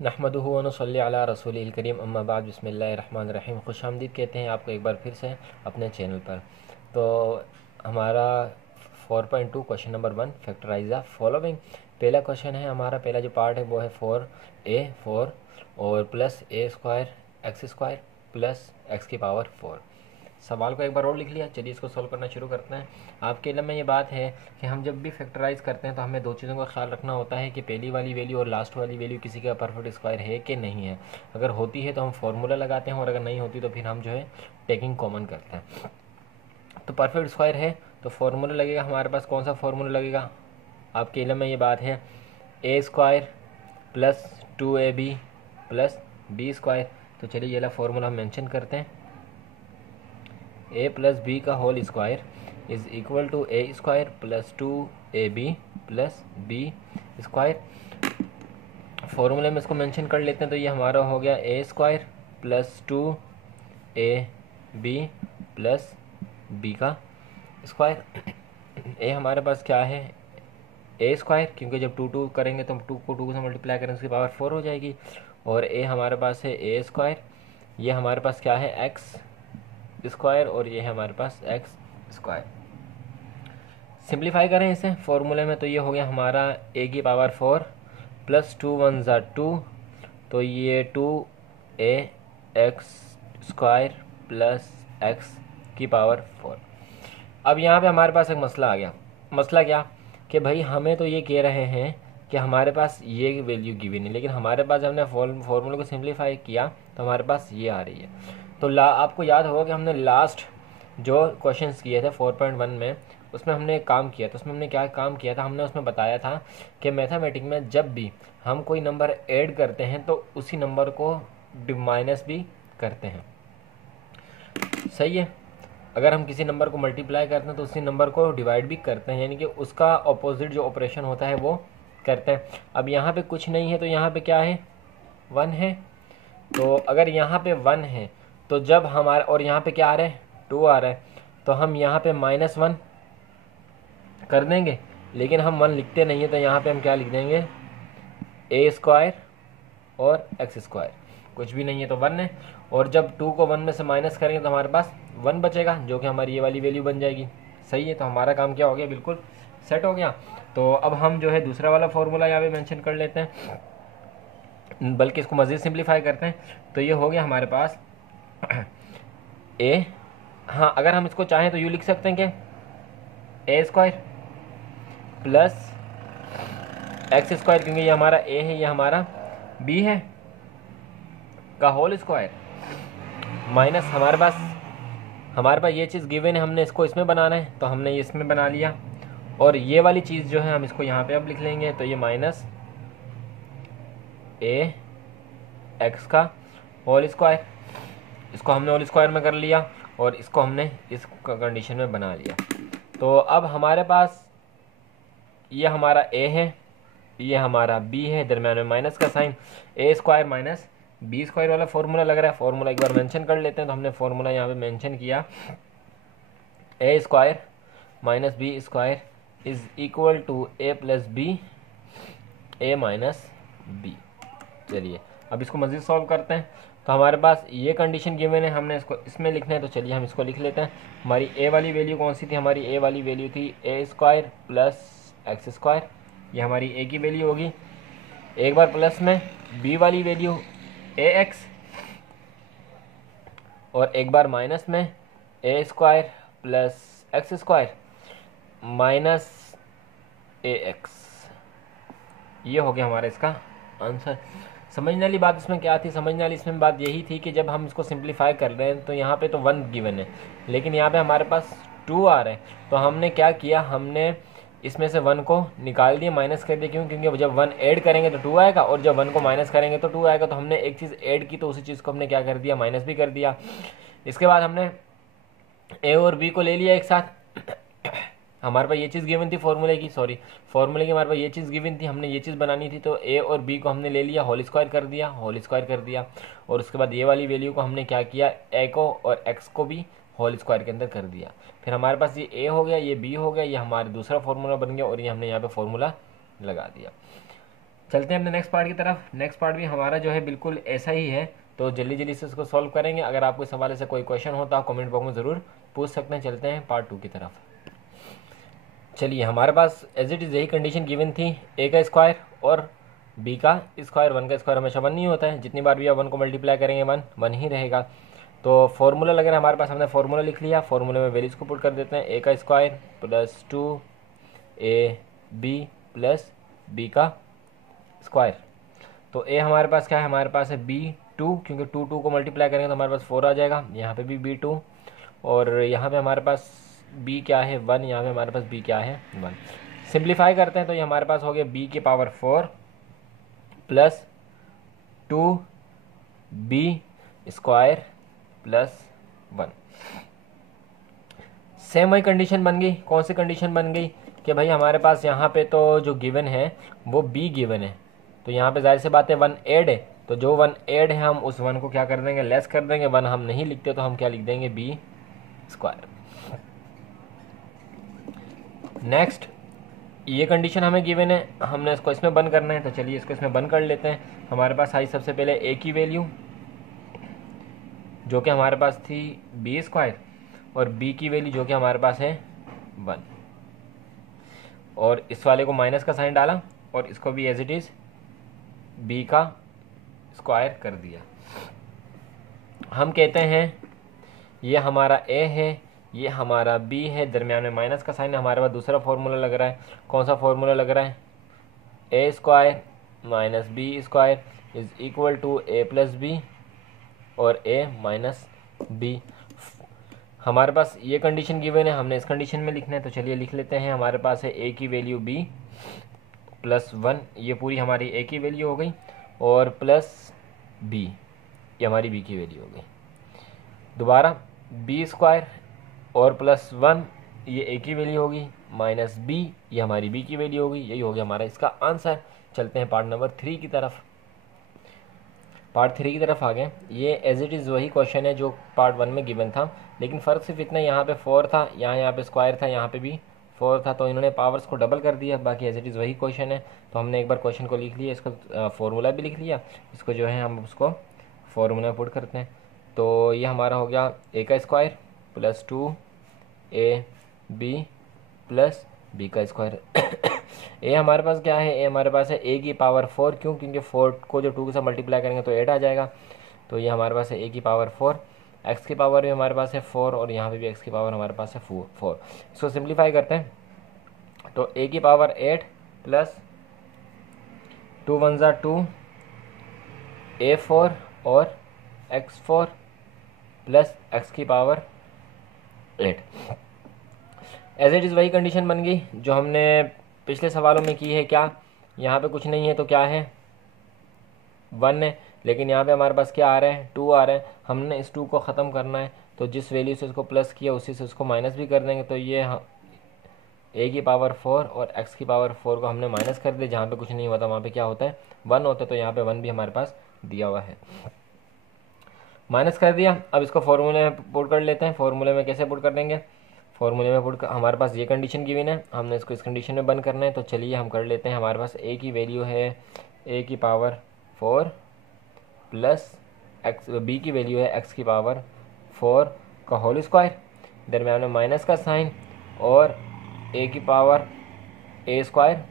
नहमदुहु व नसल्ली अला रसूलिल करीम अम्मा बाद बिस्मिल्लाहिर रहमानिर रहीम। खुशामदीद कहते हैं आपको एक बार फिर से अपने चैनल पर। तो हमारा 4.2 question number 1 factorise the following. पहला क्वेश्चन है हमारा, पहला जो पार्ट है वो है 4 और plus a square x square plus x की पावर 4। सवाल को एक बार और लिख लिया। चलिए इसको सॉल्व करना शुरू करते हैं। आपके इल्म में ये बात है कि हम जब भी फैक्टराइज करते हैं तो हमें दो चीज़ों का ख्याल रखना होता है कि पहली वाली वैल्यू और लास्ट वाली वैल्यू किसी का परफेक्ट स्क्वायर है कि नहीं है। अगर होती है तो हम फार्मूला लगाते हैं और अगर नहीं होती तो फिर हम जो है टेकिंग कॉमन करते हैं। तो परफेक्ट स्क्वायर है तो फार्मूला लगेगा हमारे पास। कौन सा फार्मूला लगेगा? आपके इल्म में ये बात है, a square plus 2ab plus b square. तो चलिए ये वाला फार्मूला हम मेंशन करते हैं। ए प्लस बी का whole square is equal to a square plus 2ab plus b square. फॉर्मूले में इसको मेंशन कर लेते हैं। तो ये हमारा हो गया a square plus 2ab plus B का स्क्वायर। ए हमारे पास क्या है? ए स्क्वायर, क्योंकि जब 2 करेंगे तो हम 2 को 2 से मल्टीप्लाई करेंगे उसकी पावर 4 हो जाएगी। और ए हमारे पास है ए स्क्वायर, ये हमारे पास क्या है? एक्स स्क्वायर, और ये है हमारे पास एक्स स्क्वायर। सिंप्लीफाई करें इसे फॉर्मूले में तो ये हो गया हमारा ए की पावर 4 प्लस 2 1 ज़ा 2, तो ये 2a x square plus x की पावर 4। अब यहाँ पे हमारे पास एक मसला आ गया। मसला क्या कि भाई हमें तो ये कह रहे हैं कि हमारे पास ये वैल्यू गिवन है, लेकिन हमारे पास जब हमने फॉर्मूले को सिंप्लीफाई किया तो हमारे पास ये आ रही है। तो आपको याद होगा कि हमने लास्ट जो क्वेश्चंस किए थे 4.1 में, उसमें हमने एक काम किया था। उसमें हमने क्या काम किया था? हमने उसमें बताया था कि मैथमेटिक में जब भी हम कोई नंबर ऐड करते हैं तो उसी नंबर को माइनस भी करते हैं। सही है। अगर हम किसी नंबर को मल्टीप्लाई करते हैं तो उसी नंबर को डिवाइड भी करते हैं, यानी कि उसका अपोजिट जो ऑपरेशन होता है वो करते हैं। अब यहाँ पे कुछ नहीं है तो यहाँ पे क्या है? 1 है। तो अगर यहाँ पे 1 है तो जब हमारा, और यहाँ पे क्या आ रहा है? 2 आ रहा है, तो हम यहाँ पे -1 कर देंगे, लेकिन हम 1 लिखते नहीं है तो यहाँ पे हम क्या लिख देंगे? ए स्क्वायर और एक्स स्क्वायर। कुछ भी नहीं है तो 1 है। और जब 2 को 1 में से माइनस करेंगे तो हमारे पास 1 बचेगा, जो कि हमारी ये वाली वैल्यू बन जाएगी। सही है। तो हमारा काम क्या हो गया? बिल्कुल सेट हो गया। तो अब हम जो है दूसरा वाला फॉर्मूला यहाँ पे मेंशन कर लेते हैं, बल्कि इसको मज़ीद सिंप्लीफाई करते हैं। तो ये हो गया हमारे पास ए, हाँ अगर हम इसको चाहें तो यूँ लिख सकते हैं कि ए स्क्वायर प्लस एक्स स्क्वायर, क्योंकि ये हमारा ए है, ये हमारा बी है, का होल स्क्वायर माइनस हमारे पास ये चीज़ गिवन है, हमने इसको इसमें बनाना है तो हमने ये इसमें बना लिया। और ये वाली चीज़ जो है हम इसको यहाँ पे अब लिख लेंगे। तो ये माइनस ए एक्स का होल स्क्वायर, इसको हमने होल स्क्वायर में कर लिया और इसको हमने इस कंडीशन में बना लिया। तो अब हमारे पास ये हमारा ए है, ये हमारा बी है, दरम्यान में माइनस का साइन, ए स्क्वायर माइनस बी स्क्वायर वाला फॉर्मूला लग रहा है। फॉर्मूला एक बार मेंशन कर लेते हैं। तो हमने फॉर्मूला यहाँ पे मेंशन किया, a square minus b square is equal to a plus b, a minus b. चलिए अब इसको मज़ीद सॉल्व करते हैं। तो हमारे पास ये कंडीशन गिवन है, हमने इसको इसमें लिखना है। तो चलिए हम इसको लिख लेते हैं। हमारी ए वाली वैल्यू कौन सी थी? हमारी ए वाली वैल्यू थी a square plus x square, ये हमारी ए की वैल्यू होगी। एक बार प्लस में बी वाली वैल्यू ए एक्स, और एक बार माइनस में a square plus x square minus a x. ये हो गया हमारा इसका आंसर। समझने वाली बात इसमें क्या थी? समझने वाली इसमें बात यही थी कि जब हम इसको सिंप्लीफाई कर रहे हैं तो यहाँ पे तो 1 गिवन है, लेकिन यहाँ पे हमारे पास 2 आ रहे हैं। तो हमने क्या किया? हमने इसमें से 1 को निकाल दिया, माइनस कर दिया। क्यों? क्योंकि जब 1 ऐड करेंगे तो 2 आएगा, और जब 1 को माइनस करेंगे तो 2 आएगा। तो हमने एक चीज़ ऐड की तो उसी चीज़ को हमने क्या कर दिया? माइनस भी कर दिया। इसके बाद हमने ए और बी को ले लिया एक साथ। हमारे पास ये चीज़ गिवन थी फॉर्मूले की, फॉर्मूले की हमारे पास ये चीज़ गिवन थी, हमने ये चीज़ बनानी थी। तो ए और बी को हमने ले लिया, होल स्क्वायर कर दिया। और उसके बाद ये वाली वैल्यू को हमने क्या किया? ए को और एक्स को भी होल स्क्वायर के अंदर कर दिया। फिर हमारे पास ये ए हो गया, ये बी हो गया, ये हमारा दूसरा फार्मूला बन गया, और ये हमने यहाँ पे फार्मूला लगा दिया। चलते हैं अपने नेक्स्ट पार्ट की तरफ। नेक्स्ट पार्ट भी हमारा जो है बिल्कुल ऐसा ही है, तो जल्दी जल्दी से इसको सॉल्व करेंगे। अगर आपको इस हवाले से कोई क्वेश्चन होता है कमेंट बॉक्स में ज़रूर पूछ सकते हैं। चलते हैं पार्ट 2 की तरफ। चलिए, हमारे पास एज इट इज़ यही कंडीशन गिवन थी, ए का स्क्वायर और बी का स्क्वायर। 1 का स्क्वायर हमेशा 1 नहीं होता है, जितनी बार भी आप 1 को मल्टीप्लाई करेंगे 1 ही रहेगा। तो फॉर्मूला लग रहा है हमारे पास, हमने फार्मूला लिख लिया। फार्मूले में वैल्यूज़ को पुट कर देते हैं, ए का square plus 2 AB plus B का स्क्वायर। तो ए हमारे पास क्या है, हमारे पास है B2, क्योंकि 2 को मल्टीप्लाई करेंगे तो हमारे पास 4 आ जाएगा। यहाँ पे भी B2, और यहाँ पे हमारे पास b क्या है 1, यहाँ पे हमारे पास b क्या है 1। सिंप्लीफाई करते हैं तो ये हमारे पास हो गया b की power 4 plus 2b square plus 1। Same वही कंडीशन बन गई। कौन सी कंडीशन बन गई कि भाई हमारे पास यहाँ पे तो जो गिवन है वो b गिवन है, तो यहाँ पे जाहिर सी बात है 1 ऐड है, तो जो 1 ऐड है हम उस 1 को क्या कर देंगे, लेस कर देंगे। 1 हम नहीं लिखते तो हम क्या लिख देंगे, b स्क्वायर। नेक्स्ट, ये कंडीशन हमें गिवन है, हमने इसको इसमें बंद करना है, तो चलिए इसको इसमें बंद कर लेते हैं। हमारे पास आई सबसे पहले a की वैल्यू जो कि हमारे पास थी b स्क्वायर, और b की वैल्यू जो कि हमारे पास है 1, और इस वाले को माइनस का साइन डाला और इसको भी एज इट इज़ b का स्क्वायर कर दिया। हम कहते हैं ये हमारा a है, ये हमारा b है, दरमियान में माइनस का साइन है। हमारे पास दूसरा फार्मूला लग रहा है। कौन सा फार्मूला लग रहा है, a square minus b square is equal to a plus B और a माइनस b। हमारे पास ये कंडीशन गिवन है, हमने इस कंडीशन में लिखना है, तो चलिए लिख लेते हैं। हमारे पास है a की वैल्यू b प्लस 1, ये पूरी हमारी a की वैल्यू हो गई, और प्लस b, ये हमारी b की वैल्यू हो गई। दोबारा b स्क्वायर और प्लस 1, ये a की वैल्यू होगी, माइनस b, ये हमारी b की वैल्यू होगी। यही हो गया हमारा इसका आंसर। चलते हैं पार्ट नंबर 3 की तरफ। पार्ट 3 की तरफ आ गए। ये एज इट इज़ वही क्वेश्चन है जो पार्ट 1 में गिवन था, लेकिन फ़र्क सिर्फ इतना, यहाँ पे 4 था, यहाँ पे स्क्वायर था, यहाँ पे भी 4 था, तो इन्होंने पावर्स को डबल कर दिया। बाकी एज इट इज़ वही क्वेश्चन है, तो हमने एक बार क्वेश्चन को लिख लिया, इसका फॉर्मूला भी लिख लिया। इसको जो है हम उसको फॉर्मूला में पुट करते हैं। तो ये हमारा हो गया a का square plus 2ab plus b का स्क्वायर। a हमारे पास क्या है, a हमारे पास है a की पावर 4, क्यों, क्योंकि 4 को जो 2 के साथ मल्टीप्लाई करेंगे तो 8 आ जाएगा। तो ये हमारे पास है a की पावर 4, x की पावर भी हमारे पास है 4, और यहाँ पे भी x की पावर हमारे पास है 4। इसको सिंप्लीफाई करते हैं तो a की पावर 8 प्लस 2 1 ज़ा 2 a4 और x4 प्लस x की पावर 8। एज इट इज़ वही कंडीशन बन गई जो हमने पिछले सवालों में की है। क्या यहाँ पे कुछ नहीं है तो क्या है 1 है, लेकिन यहाँ पे हमारे पास क्या आ रहा है 2 आ रहा है। हमने इस 2 को ख़त्म करना है, तो जिस वैल्यू से इसको प्लस किया उसी से उसको माइनस भी कर देंगे। तो ये a की पावर 4 और x की पावर 4 को हमने माइनस कर दिया। जहाँ पे कुछ नहीं होता वहाँ पे क्या होता है 1 होता है, तो यहाँ पे 1 भी हमारे पास दिया हुआ है, माइनस कर दिया। अब इसको फॉर्मूले में पुट कर लेते हैं। फॉर्मूले में कैसे पुट कर देंगे, फॉर्मूले में पुट कर, हमारे पास ये कंडीशन गिवन है, हमने इसको इस कंडीशन में बंद करना है। तो चलिए हम कर लेते हैं। हमारे पास a की वैल्यू है a की पावर 4 प्लस x, b की वैल्यू है x की पावर 4 का होल स्क्वायर, दरम्यान में माइनस का साइन, और a की पावर a स्क्वायर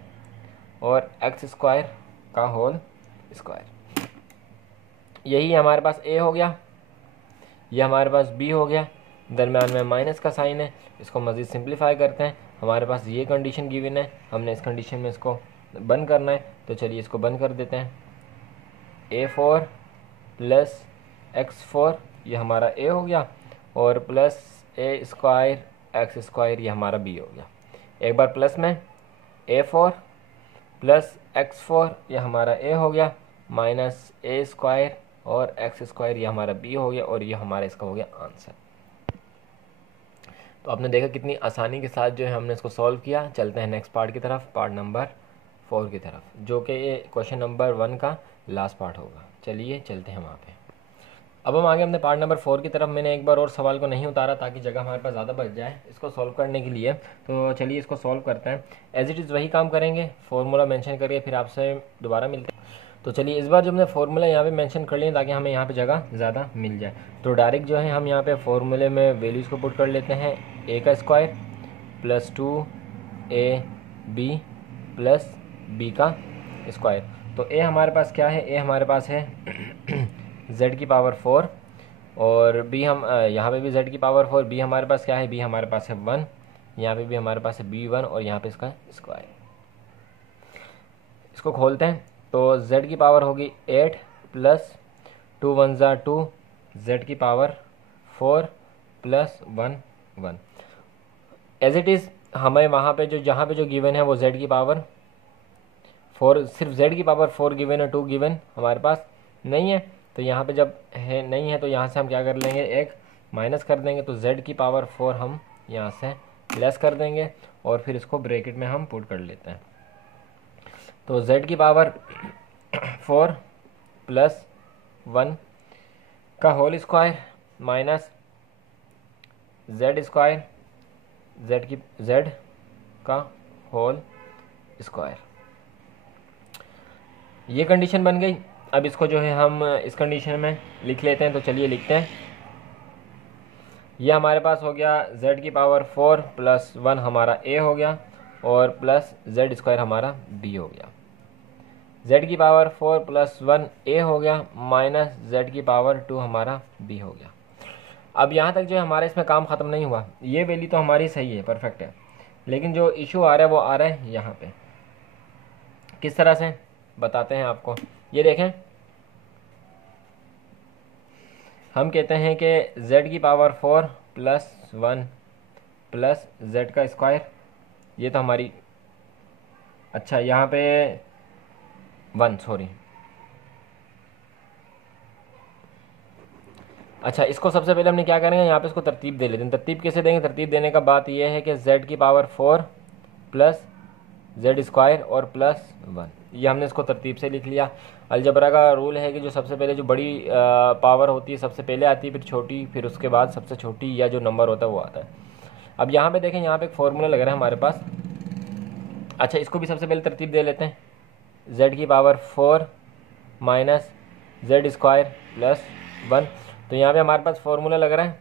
और x स्क्वायर का होल स्क्वायर। यही हमारे पास a हो गया, ये हमारे पास b हो गया, दरम्यान में माइनस का साइन है। इसको मज़ीद सिंप्लीफाई करते हैं। हमारे पास ये कंडीशन गिवन है, हमने इस कंडीशन में इसको बंद करना है, तो चलिए इसको बंद कर देते हैं। a4 प्लस x4 ये हमारा a हो गया, और plus a square x square ये हमारा b हो गया। एक बार प्लस में a4 प्लस x4 ये हमारा a हो गया, माइनस a स्क्वायर और x स्क्वायर ये हमारा b हो गया, और ये हमारा इसका हो गया आंसर। तो आपने देखा कितनी आसानी के साथ जो है हमने इसको सॉल्व किया। चलते हैं नेक्स्ट पार्ट की तरफ, पार्ट नंबर 4 की तरफ, जो कि ये क्वेश्चन नंबर 1 का लास्ट पार्ट होगा। चलिए चलते हैं वहाँ पे। अब हम आगे अपने पार्ट नंबर 4 की तरफ। मैंने एक बार और सवाल को नहीं उतारा ताकि जगह हमारे पास ज़्यादा बच जाए इसको सॉल्व करने के लिए। तो चलिए इसको सॉल्व करते हैं। एज इट इज़ वही काम करेंगे, फार्मूला मेंशन करके फिर आपसे दोबारा मिलते हैं। तो चलिए इस बार जो हमने फार्मूला यहाँ पे मेंशन कर लिए ताकि हमें यहाँ पे जगह ज़्यादा मिल जाए। तो डायरेक्ट जो है हम यहाँ पे फार्मूले में वैल्यूज़ को पुट कर लेते हैं। ए का square plus 2ab plus B का स्क्वायर। तो ए हमारे पास क्या है, ए हमारे पास है z की पावर 4 और बी हम यहाँ पे भी z की पावर 4। बी हमारे पास क्या है, बी हमारे पास है 1, यहाँ पे भी हमारे पास है b1 और यहाँ पे इसका स्क्वायर। इसको खोलते हैं तो z की पावर होगी 8 प्लस 2 1 ज़ा 2, z की power 4 plus 1 1। As it is हमें वहाँ पे जो जहाँ पे जो गिवन है वो z की पावर 4, सिर्फ z की पावर 4 गिवन है, 2 गिवन हमारे पास नहीं है। तो यहाँ पे जब है नहीं है तो यहाँ से हम क्या कर लेंगे, एक माइनस कर देंगे। तो z की पावर 4 हम यहाँ से लेस कर देंगे और फिर इसको ब्रैकेट में हम पुट कर लेते हैं। तो z की पावर 4 प्लस 1 का whole square minus z square, z का होल स्क्वायर। ये कंडीशन बन गई। अब इसको जो है हम इस कंडीशन में लिख लेते हैं। तो चलिए लिखते हैं। ये हमारे पास हो गया z की पावर 4 प्लस 1 हमारा a हो गया और प्लस z स्क्वायर हमारा b हो गया। z की पावर 4 प्लस 1 a हो गया माइनस z की पावर 2 हमारा b हो गया। अब यहाँ तक जो है हमारा इसमें काम ख़त्म नहीं हुआ। ये वैल्यू तो हमारी सही है, परफेक्ट है, लेकिन जो इशू आ रहा है वो आ रहा है यहाँ पे। किस तरह से बताते हैं आपको। ये देखें, हम कहते हैं कि z की पावर 4 प्लस 1 प्लस z का स्क्वायर, ये तो हमारी, अच्छा यहाँ पे 1 सॉरी, अच्छा इसको सबसे पहले हमने क्या करेंगे, यहाँ पे इसको तरतीब दे लेते हैं। तरतीब कैसे देंगे, तरतीब देने का बात यह है कि z की पावर 4 प्लस z स्क्वायर और प्लस 1, ये हमने इसको तरतीब से लिख लिया। अलजबरा का रूल है कि जो सबसे पहले जो बड़ी पावर होती है सबसे पहले आती है, फिर छोटी, फिर उसके बाद सबसे छोटी या जो नंबर होता है वो आता है। अब यहाँ पे देखें, यहाँ पे एक फार्मूला लग रहा है हमारे पास। अच्छा इसको भी सबसे पहले तरतीब दे लेते हैं। z की power 4 minus z square plus 1। तो यहाँ पे हमारे पास फार्मूला लग रहा है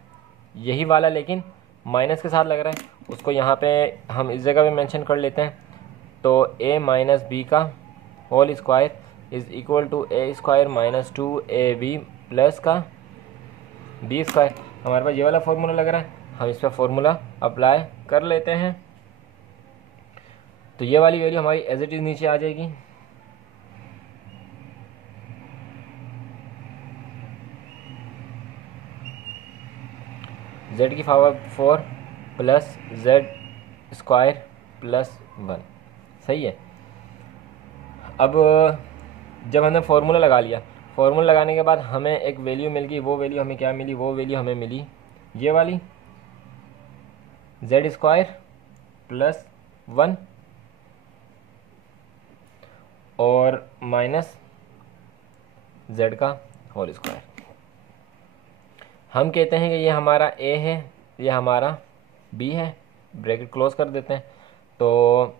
यही वाला, लेकिन माइनस के साथ लग रहा है। उसको यहाँ पे हम इस जगह पे मेंशन कर लेते हैं। तो a माइनस बी का whole square is equal to a square minus 2ab plus का b स्क्वायर। हमारे पास ये वाला फार्मूला लग रहा है, हम इस पर फार्मूला अप्लाई कर लेते हैं। तो ये वाली वैल्यू हमारी एज इट इज़ नीचे आ जाएगी। z की power 4 plus z square plus 1, सही है। अब जब हमने फार्मूला लगा लिया, फार्मूला लगाने के बाद हमें एक वैल्यू मिल गई। वो वैल्यू हमें क्या मिली, वो वैल्यू हमें मिली ये वाली z स्क्वायर प्लस 1 और माइनस z का होल स्क्वायर। हम कहते हैं कि ये हमारा a है, ये हमारा b है, ब्रैकेट क्लोज कर देते हैं। तो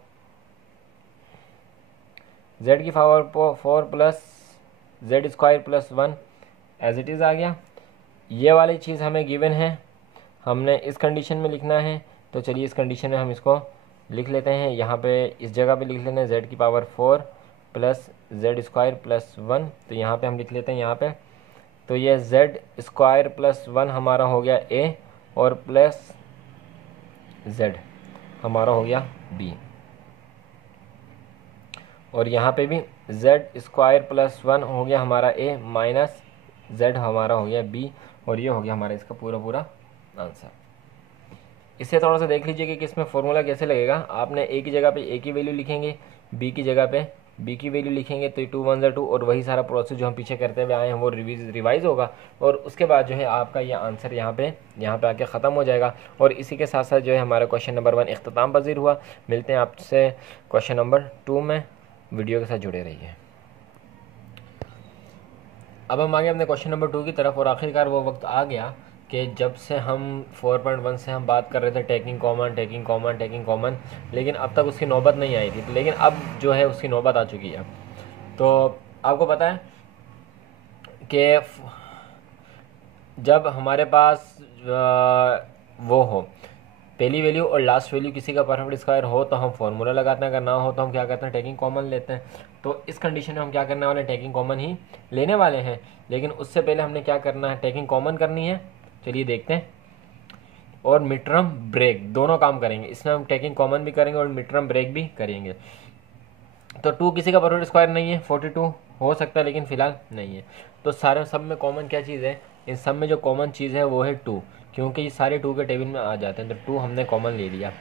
z की power 4 plus z square plus 1 as it is आ गया। ये वाली चीज़ हमें गिवन है, हमने इस कंडीशन में लिखना है। तो चलिए इस कंडीशन में हम इसको लिख लेते हैं। यहाँ पे इस जगह पे लिख लेते हैं z की power 4 plus z square plus 1। तो यहाँ पे हम लिख लेते हैं यहाँ पे। तो ये z स्क्वायर प्लस 1 हमारा हो गया a और प्लस z हमारा हो गया b, और यहाँ पे भी z स्क्वायर प्लस 1 हो गया हमारा a माइनस z हमारा हो गया b, और ये हो गया हमारा इसका पूरा पूरा आंसर। इससे थोड़ा सा देख लीजिए कि इसमें फॉर्मूला कैसे लगेगा। आपने a की जगह पे a की वैल्यू लिखेंगे, b की जगह पे b की वैल्यू लिखेंगे। तो 2 1 2 और वही सारा प्रोसेस जो हम पीछे करते हुए आए हैं वो रिवाइज होगा, और उसके बाद जो है आपका ये आंसर यहाँ पे आके ख़त्म हो जाएगा। और इसी के साथ साथ जो है हमारा क्वेश्चन नंबर 1 इख्तिताम पज़ीर हुआ। मिलते हैं आपसे क्वेश्चन नंबर 2 में, वीडियो के साथ जुड़े रहिए। अब हम आ गए अपने क्वेश्चन नंबर 2 की तरफ, और आखिरकार वो वक्त आ गया कि जब से हम 4.1 से हम बात कर रहे थे taking common taking common taking common, लेकिन अब तक उसकी नौबत नहीं आई थी, लेकिन अब जो है उसकी नौबत आ चुकी है। तो आपको पता है कि जब हमारे पास वो हो पहली वैल्यू और लास्ट वैल्यू किसी का परफेक्ट स्क्वायर हो तो हम फॉर्मूला लगाते हैं, अगर ना हो तो हम क्या करते हैं टेकिंग कॉमन लेते हैं। तो इस कंडीशन में हम क्या करने वाले हैं टेकिंग कॉमन ही लेने वाले हैं, लेकिन उससे पहले हमने क्या करना है टेकिंग कॉमन करनी है। चलिए देखते हैं, और मिड टर्म ब्रेक दोनों काम करेंगे, इसमें हम टेकिंग कॉमन भी करेंगे और मिड टर्म ब्रेक भी करेंगे। तो 2 किसी का परफेक्ट स्क्वायर नहीं है, 42 हो सकता है लेकिन फिलहाल नहीं है। तो सारे सब में कॉमन क्या चीज़ है, इन सब में जो कॉमन चीज़ है वो है 2, क्योंकि ये सारे 2 के टेबल में आ जाते हैं, तो 2 हमने कॉमन ले लिया।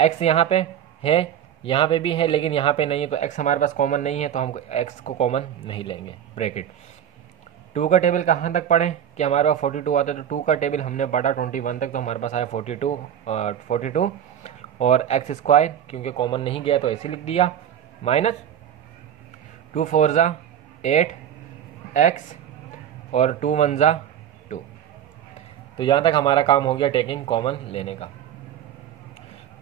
x यहाँ पे है, यहाँ पे भी है, लेकिन यहाँ पे नहीं है, तो x हमारे पास कॉमन नहीं है, तो हम x को कॉमन नहीं लेंगे। ब्रैकेट 2 का टेबल कहाँ तक पढ़ें कि हमारे पास 42 आता है, तो 2 का टेबल हमने पढ़ा 21 तक, तो हमारे पास आया 42 और एक्स स्क्वायर क्योंकि कॉमन नहीं गया तो ऐसे लिख दिया, माइनस 2 4 ज़ा 8 एक्स और 2 1 ज़ा 2। तो यहाँ तक हमारा काम हो गया टेकिंग कॉमन लेने का।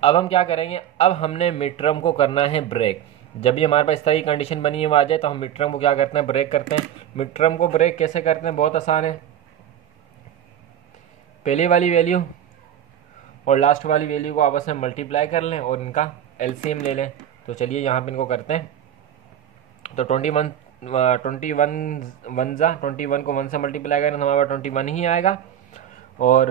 अब हम क्या करेंगे, अब हमने मिड टर्म को करना है ब्रेक। जब भी हमारे पास इस तरह की कंडीशन बनी हुई आ जाए तो हम मिड टर्म को क्या करते हैं ब्रेक करते हैं। मिड टर्म को ब्रेक कैसे करते हैं, बहुत आसान है। पहली वाली वैल्यू और लास्ट वाली वैल्यू को आपस में मल्टीप्लाई कर लें और इनका एलसीएम ले लें। तो चलिए यहाँ पे इनको करते हैं। तो 21 को 1 से मल्टीप्लाई करें तो हमारे पास 21 ही आएगा, और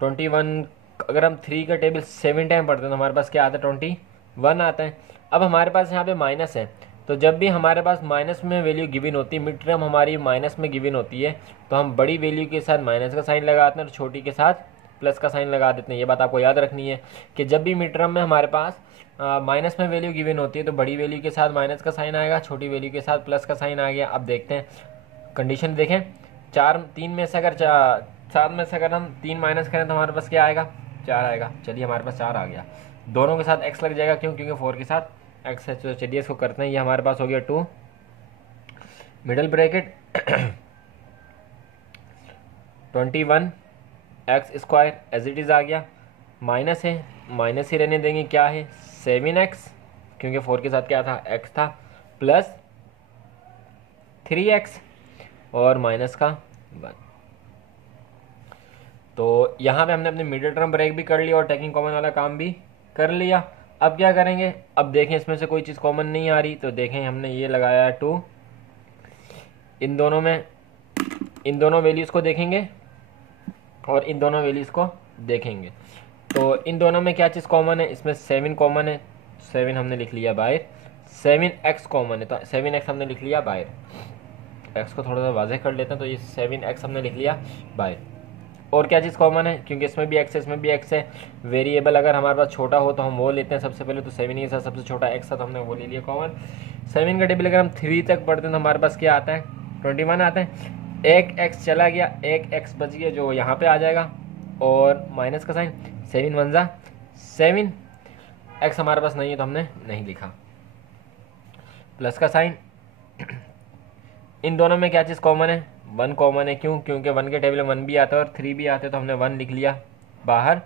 21 अगर हम 3 का टेबल 7 टाइम पढ़ते हैं तो हमारे पास क्या आता है 21 आता है। अब हमारे पास यहाँ पे माइनस है, तो जब भी हमारे पास माइनस में वैल्यू गिवन होती है, मिड टर्म हमारी माइनस में गिवन होती है, तो हम बड़ी वैल्यू के साथ माइनस का साइन लगाते हैं और छोटी के साथ प्लस का साइन लगा देते हैं। ये बात आपको याद रखनी है कि जब भी मिड टर्म में हमारे पास माइनस में वैल्यू गिवन होती है तो बड़ी वैल्यू के साथ माइनस का साइन आएगा, छोटी वैल्यू के साथ प्लस का साइन आ गया। अब देखते हैं कंडीशन देखें, 3 में से अगर 7 में से अगर हम 3 माइनस करें तो हमारे पास क्या आएगा 4 आएगा। चलिए हमारे पास 4 आ गया, दोनों के साथ x लग जाएगा क्योंकि 4 के साथ x है। तो चलिए इसको करते हैं, ये हमारे पास हो गया 2 middle bracket 21 x square as it is आ गया, माइनस है माइनस ही रहने देंगे, क्या है 7x क्योंकि 4 के साथ क्या था x था, प्लस 3x और माइनस का 1। तो यहाँ पे हमने अपने मिडिल टर्म ब्रेक भी कर लिया और टेकिंग कॉमन वाला काम भी कर लिया। अब क्या करेंगे, अब देखें इसमें से कोई चीज़ कॉमन नहीं आ रही, तो देखें हमने ये लगाया 2, इन दोनों वैल्यूज़ को देखेंगे और इन दोनों वैल्यूज़ को देखेंगे। तो इन दोनों में क्या चीज़ कॉमन है, इसमें 7 कॉमन है, 7 हमने लिख लिया बाहर, 7x कॉमन है तो 7x हमने लिख लिया बाहर। x को थोड़ा सा वाज़ेह कर लेते हैं, तो ये 7x हमने लिख लिया बाहर। और क्या चीज़ कॉमन है, क्योंकि इसमें भी x है इसमें भी x है, वेरिएबल अगर हमारे पास छोटा हो तो हम वो लेते हैं सबसे पहले, तो 7 ही था, सबसे छोटा x था तो हमने वो ले लिया कॉमन। 7 का टेबल अगर हम 3 तक पढ़ते हैं तो हमारे पास क्या आता है 21 आता है, एक x चला गया, एक x बच गया जो यहाँ पे आ जाएगा, और माइनस का साइन 7 1 ज़ा 7, x हमारे पास नहीं है तो हमने नहीं लिखा, प्लस का साइन। इन दोनों में क्या चीज़ कॉमन है, 1 कॉमन है, क्योंकि 1 के टेबल में 1 भी आता है और 3 भी आते हैं, तो हमने 1 लिख लिया बाहर।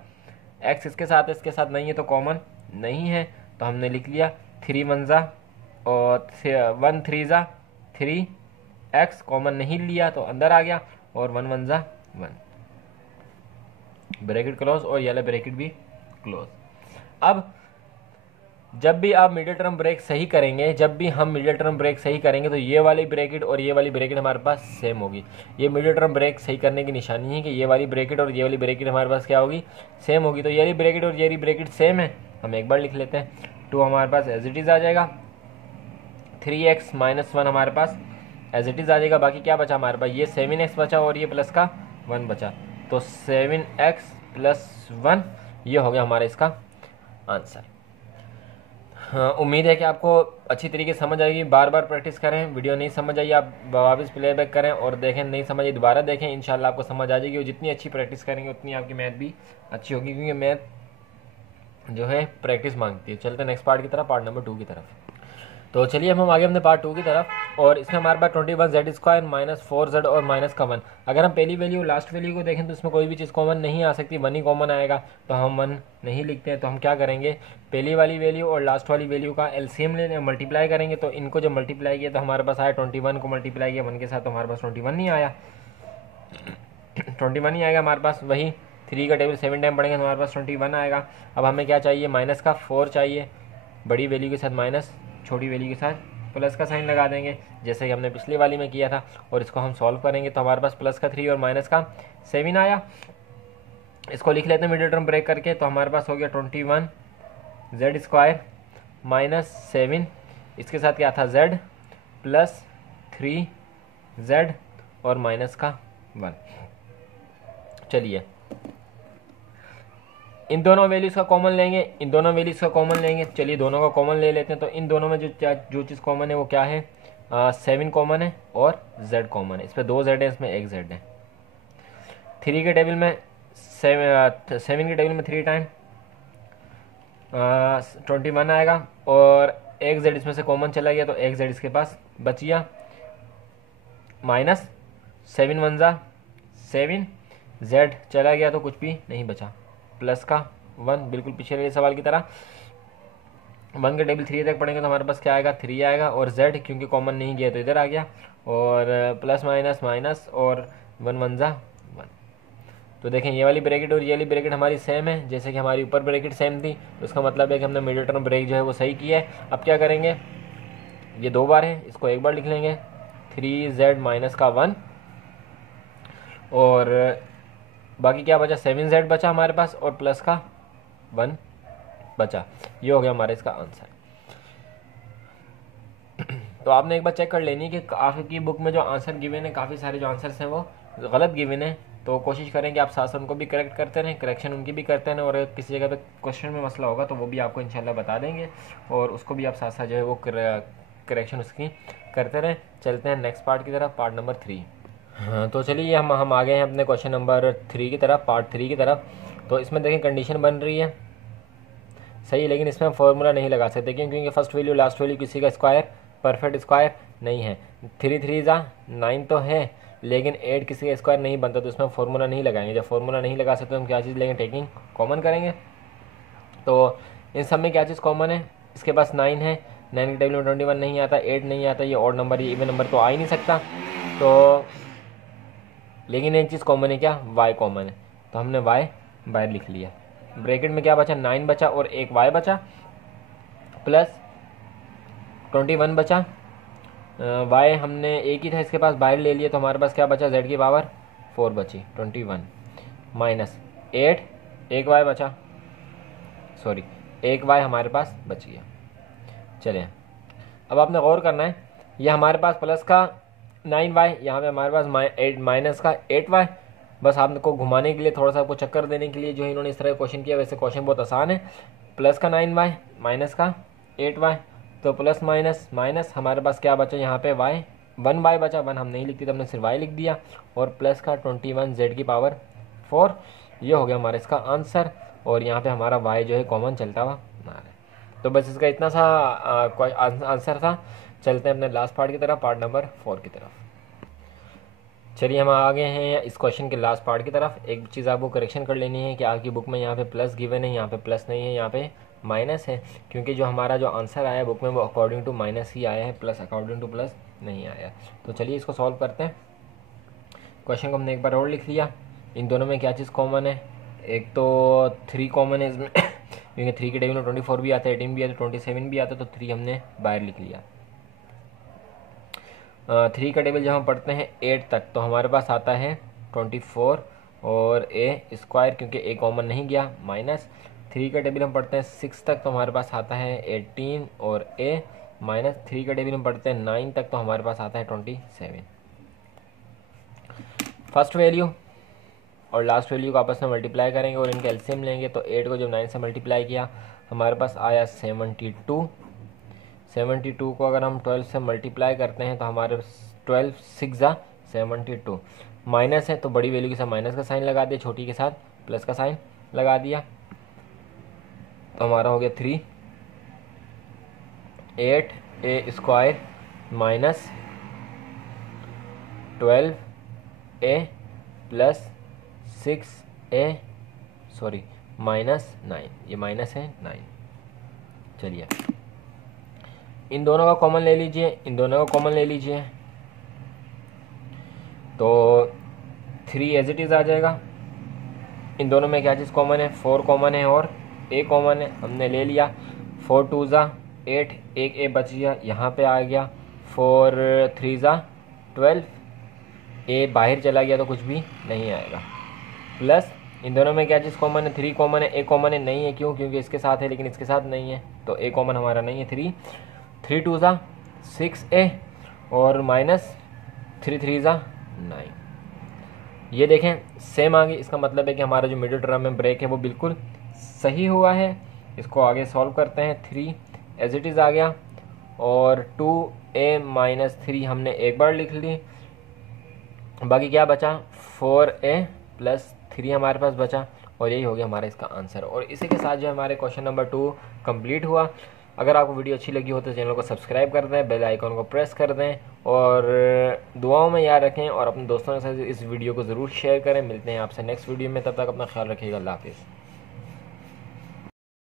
x इसके साथ है इसके साथ नहीं है तो कॉमन नहीं है, तो हमने लिख लिया 3 1 ज़ा और 1 3 ज़ा 3, x कॉमन नहीं लिया तो अंदर आ गया, और 1 1 ज़ा 1, ब्रैकेट क्लोज और ये ब्रैकेट भी क्लोज। अब जब भी आप मिडिल टर्म ब्रेक सही करेंगे, जब भी हम मिडिल टर्म ब्रेक सही करेंगे तो ये वाली ब्रैकेट और ये वाली ब्रैकेट हमारे पास सेम होगी। ये मिडिल टर्म ब्रेक सही करने की निशानी है कि ये वाली ब्रैकेट और ये वाली ब्रैकेट हमारे पास क्या होगी सेम होगी। तो ये वाली ब्रैकेट और ये वाली ब्रैकेट सेम है, हम एक बार लिख लेते हैं, 2 हमारे पास एज इट इज़ आ जाएगा, 3x माइनस 1 हमारे पास एज इट इज़ आ जाएगा। बाकी क्या बचा हमारे पास, ये 7x बचा और ये प्लस का 1 बचा, तो 7x प्लस 1 ये हो गया हमारा इसका आंसर। हाँ, उम्मीद है कि आपको अच्छी तरीके से समझ आएगी। बार बार प्रैक्टिस करें, वीडियो नहीं समझ आई आप वापस प्लेबैक करें और देखें, नहीं समझ आई दोबारा देखें, इंशाल्लाह आपको समझ आ जाएगी। और जितनी अच्छी प्रैक्टिस करेंगे उतनी आपकी मैथ भी अच्छी होगी, क्योंकि मैथ जो है प्रैक्टिस मांगती है। चलते हैं नेक्स्ट पार्ट की तरफ, पार्ट नंबर 2 की तरफ। तो चलिए हम आगे हमने पार्ट 2 की तरफ, और इसमें हमारे पास 21z² माइनस 4z और माइनस का 1। अगर हम पहली वैल्यू लास्ट वैल्यू को देखें तो इसमें कोई भी चीज़ कॉमन नहीं आ सकती, 1 ही कॉमन आएगा, तो हम 1 नहीं लिखते हैं। तो हम क्या करेंगे, पहली वाली वैल्यू और लास्ट वाली वैल्यू का एलसीएम ले मल्टीप्लाई करेंगे। तो इनको जब मल्टीप्लाई किया तो हमारे पास आया 21 को मल्टीप्लाई किया 1 के साथ, तो हमारे पास 21 नहीं आया, 21 ही आएगा हमारे पास। वही 3 का टेबल 7 टाइम पढ़ेंगे तो हमारे पास 21 आएगा। अब हमें क्या चाहिए, माइनस का 4 चाहिए, बड़ी वैल्यू के साथ माइनस, छोटी वैल्यू के साथ प्लस का साइन लगा देंगे, जैसे कि हमने पिछली वाली में किया था। और इसको हम सॉल्व करेंगे तो हमारे पास प्लस का 3 और माइनस का 7 आया। इसको लिख लेते हैं मिडिल टर्म ब्रेक करके, तो हमारे पास हो गया 21z² माइनस 7, इसके साथ क्या था z प्लस 3z और माइनस का 1। चलिए इन दोनों वैल्यूज़ का कॉमन लेंगे, इन दोनों वैल्यूज़ का कॉमन लेंगे। चलिए दोनों का कॉमन ले लेते हैं। तो इन दोनों में जो चीज़ कॉमन है वो क्या है, 7 कॉमन है और z कॉमन है। इस पर 2 z है, इसमें 1 z है। 3 के टेबल में 7 के टेबल में 3 टाइम 21 आएगा, और 1 z इसमें से कॉमन चला गया तो 1 z इसके पास बच गया, माइनस 7 1 जा 7, z चला गया तो कुछ भी नहीं बचा, प्लस का 1, बिल्कुल पिछले सवाल की तरह। 1 के टेबल 3 तक पढ़ेंगे तो हमारे पास क्या आएगा, 3 आएगा, और z क्योंकि कॉमन नहीं गया तो इधर आ गया, और प्लस माइनस माइनस, और 1 1 जा 1। तो देखें ये वाली ब्रैकेट और ये वाली ब्रैकेट हमारी सेम है, जैसे कि हमारी ऊपर ब्रैकेट सेम थी, तो इसका मतलब है कि हमने मिडिल टर्म ब्रेक जो है वो सही किया है। अब क्या करेंगे, ये 2 बार है, इसको एक बार लिख लेंगे, 3z माइनस का 1, और बाकी क्या बचा, 7z बचा हमारे पास, और प्लस का 1 बचा। ये हो गया हमारा इसका आंसर। तो आपने एक बार चेक कर लेनी कि आपकी बुक में जो आंसर गिवन है, काफ़ी सारे जो आंसर्स हैं वो गलत गिवन है, तो कोशिश करें कि आप साथ साथ उनको भी करेक्ट करते रहें, करेक्शन उनकी भी करते रहें, और अगर किसी जगह पे क्वेश्चन में मसला होगा तो वो भी आपको इंशाल्लाह बता देंगे, और उसको भी आप साथ साथ जो है वो करेक्शन उसकी करते रहें। चलते हैं नेक्स्ट पार्ट की तरफ, पार्ट नंबर 3। हाँ तो चलिए हम आ गए हैं अपने क्वेश्चन नंबर 3 की तरफ, पार्ट 3 की तरफ। तो इसमें देखें कंडीशन बन रही है सही, लेकिन इसमें हम फॉर्मूला नहीं लगा सकते, क्योंकि फर्स्ट वैल्यू लास्ट वैल्यू किसी का स्क्वायर परफेक्ट स्क्वायर नहीं है। 3 3 जा 9 तो है, लेकिन 8 किसी का स्क्वायर नहीं बनता, तो इसमें फॉर्मूला नहीं लगाएंगे। जब फॉर्मूला नहीं लगा सकते तो हम क्या चीज़ लेंगे, टेकिंग कॉमन करेंगे। तो इन सब में क्या चीज़ कॉमन है, इसके पास 9 है, 9 के टेबल में 21 नहीं आता, 8 नहीं आता, ये ऑड नंबर, ये इवन नंबर तो आ ही नहीं सकता। तो लेकिन एक चीज़ कॉमन है, क्या, y कॉमन है, तो हमने y बाहर लिख लिया। ब्रैकेट में क्या बचा, 9 बचा और एक y बचा, प्लस 21 बचा, y हमने एक ही था इसके पास, बाहर ले लिया, तो हमारे पास क्या बचा, z की पावर 4 बची, 21 माइनस 8, एक y बचा, सॉरी एक y हमारे पास बच गया। चलिए अब आपने गौर करना है, ये हमारे पास प्लस का 9y, यहाँ पे हमारे पास माइनस का 8y। बस आपको घुमाने के लिए, थोड़ा सा आपको चक्कर देने के लिए जो है इन्होंने इस तरह क्वेश्चन किया। वैसे क्वेश्चन बहुत आसान है, प्लस का 9y माइनस का 8y, तो प्लस माइनस माइनस हमारे पास क्या बचा, यहाँ पे y 1y बचा, 1 हम नहीं लिखती तो हमने सिर्फ y लिख दिया, और प्लस का 21 z की पावर 4। ये हो गया हमारा इसका आंसर, और यहाँ पे हमारा y जो है कॉमन चलता हुआ आ रहा है। तो बस इसका इतना सा आंसर था। चलते हैं अपने लास्ट पार्ट की तरफ, पार्ट नंबर 4 की तरफ। चलिए हम आ गए हैं इस क्वेश्चन के लास्ट पार्ट की तरफ। एक चीज़ आपको करेक्शन कर लेनी है कि आपकी बुक में यहाँ पे प्लस गिवन है, यहाँ पे प्लस नहीं है, यहाँ पे माइनस है, क्योंकि जो हमारा जो आंसर आया बुक में वो अकॉर्डिंग टू माइनस ही आया है, प्लस अकॉर्डिंग टू प्लस नहीं आया। तो चलिए इसको सॉल्व करते हैं। क्वेश्चन को हमने एक बार और लिख लिया। इन दोनों में क्या चीज़ कॉमन है, एक तो 3 कॉमन है इसमें क्योंकि 3 के टेबल में 24 भी आता है, 18 भी आता है, 27 भी आता है, तो 3 हमने बाहर लिख लिया। 3 का टेबल जब हम पढ़ते हैं 8 तक, तो हमारे पास आता है 24 और a स्क्वायर, क्योंकि a कॉमन नहीं गया, माइनस 3 का टेबल हम पढ़ते हैं 6 तक, तो हमारे पास आता है 18 और a माइनस 3 का टेबल हम पढ़ते हैं 9 तक, तो हमारे पास आता है 27। फर्स्ट वैल्यू और लास्ट वैल्यू को आपस में मल्टीप्लाई करेंगे और इनके एलसीएम लेंगे। तो 8 को जब 9 से मल्टीप्लाई किया हमारे पास आया 72। 72 को अगर हम 12 से मल्टीप्लाई करते हैं तो हमारे 12 6 जा 72। माइनस है तो बड़ी वैल्यू के साथ माइनस का साइन लगा दिया, छोटी के साथ प्लस का साइन लगा दिया, तो हमारा हो गया 3 8 a square minus 12a plus 6a sorry minus 9, ये माइनस है 9। चलिए इन दोनों का कॉमन ले लीजिए, इन दोनों का कॉमन ले लीजिए, तो 3 एज इट इज़ आ जाएगा। इन दोनों में क्या चीज़ कॉमन है, 4 कॉमन है और a कॉमन है, हमने ले लिया। 4 2 ज़ा 8, एक a बच गया, यहाँ पे आ गया। 4 3 ज़ा 12, a बाहर चला गया तो कुछ भी नहीं आएगा। प्लस इन दोनों में क्या चीज़ कॉमन है, 3 कॉमन है, a कॉमन है नहीं है, क्यों, क्योंकि इसके साथ है लेकिन इसके साथ नहीं है, तो a कॉमन हमारा नहीं है। 3 3 2 ज़ा 6a और माइनस 3 3 ज़ा 9। ये देखें सेम आ गई, इसका मतलब है कि हमारा जो मिडिल टर्म में ब्रेक है वो बिल्कुल सही हुआ है। इसको आगे सॉल्व करते हैं। 3 एज इट इज़ आ गया और 2a माइनस 3 हमने एक बार लिख ली, बाकी क्या बचा, 4a प्लस 3 हमारे पास बचा, और यही हो गया हमारा इसका आंसर। और इसी के साथ जो हमारे क्वेश्चन नंबर 2 कंप्लीट हुआ। अगर आपको वीडियो अच्छी लगी हो तो चैनल को सब्सक्राइब कर दें, बेल आइकॉन को प्रेस कर दें और दुआओं में याद रखें और अपने दोस्तों के साथ इस वीडियो को ज़रूर शेयर करें। मिलते हैं आपसे नेक्स्ट वीडियो में, तब तक अपना ख्याल रखिएगा। अल्लाह हाफिज़।